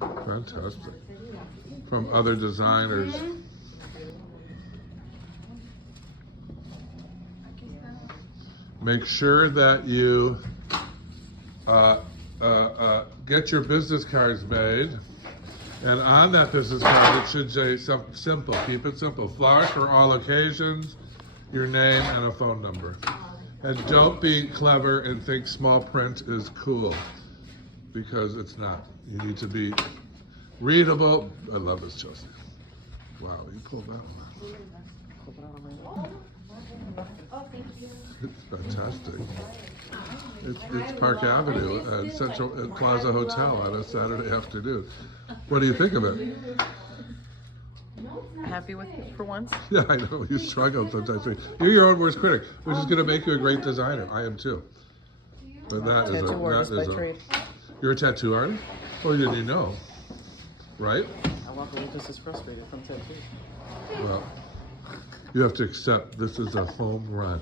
Fantastic. From other designers. Make sure that you get your business cards made. And on that business card, it should say something simple. Keep it simple. Flowers for all occasions, your name, and a phone number. And don't be clever and think small print is cool, because it's not. You need to be readable. I love this, Chelsea. Wow, you pulled that one. It's fantastic. It's Park Avenue at Central Plaza Hotel on a Saturday afternoon. What do you think of it? Happy with it for once? Yeah, I know. You struggle sometimes. You're your own worst critic, which is going to make you a great designer. I am too. But that is a. You're a tattoo artist? Well, you know, right? I walk away just as frustrated from tattoos. Well, you have to accept this is a home run.